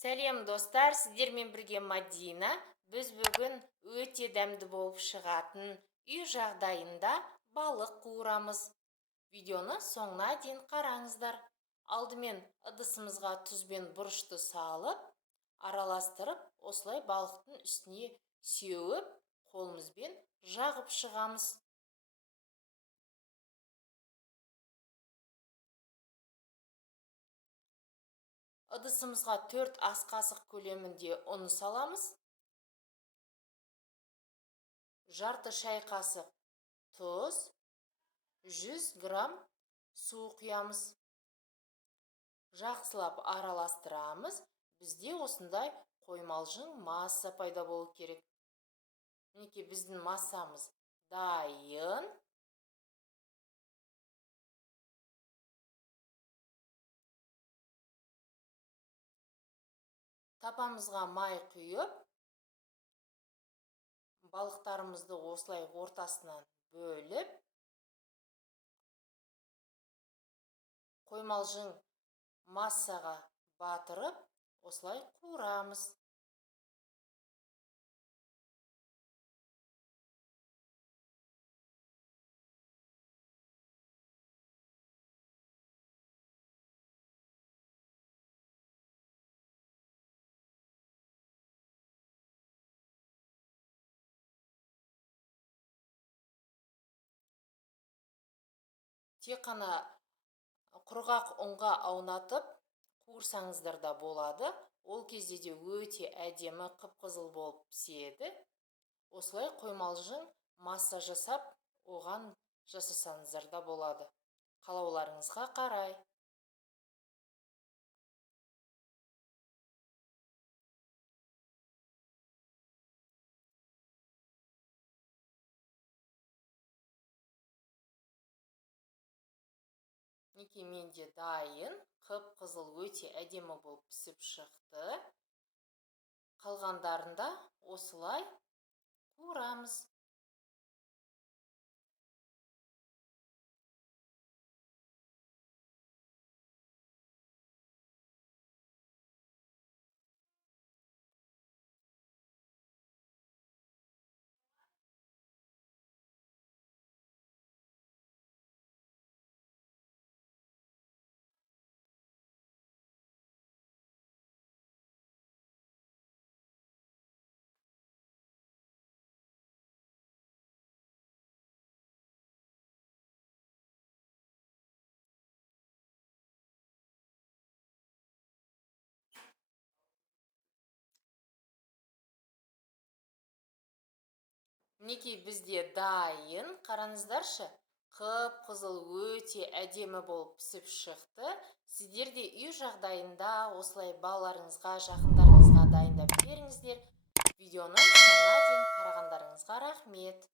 Сәлем достар, сіздермен бірге Мадина. Біз бүгін өте дәмді болып шығатын үй жағдайында балық қуырамыз. Видеоны соңына дейін қараңыздар. Алдымен ыдысымызға тұз бен бұрышты салып, араластырып, осылай балықтың үстіне сеуіп, қолымызбен жағып шығамыз. Ыдысымызға 4 ас қасық көлемінде ұн саламыз. Жарты шай қасық тұз, 100 грамм су құямыз. Жақсылап араластырамыз. Бізде осындай қоймалжың масса пайда болу керек. Мінекей біздің массамыз дайын. Тапамызға май құйып, балықтарымызды осылай ортасынан бөліп, қоймалжың массаға батырып, осылай қуырамыз. Тек қана құрғақ ұнға аунатып қуырсаңыздар да болады. Ол кезде де өте әдемі қып-қызыл болып піседі. Осылай қоймалжың масса жасап, оған жасасаңыздар да болады. Қалауларыңызға қарай. Мінекей менде дайын, қып-қызыл өте әдемі болып пісіп шықты. Қалғандарында осылай қуырамыз. Мінекей бізде дайын, қараңыздаршы, қып-қызыл өте әдемі болып пісіп шықты. Сіздер де үй жағдайында осылай балаларыңызға, жақындарыңызға дайындап беріңіздер. Видеоны соңына дейін қарағандарыңызға рахмет.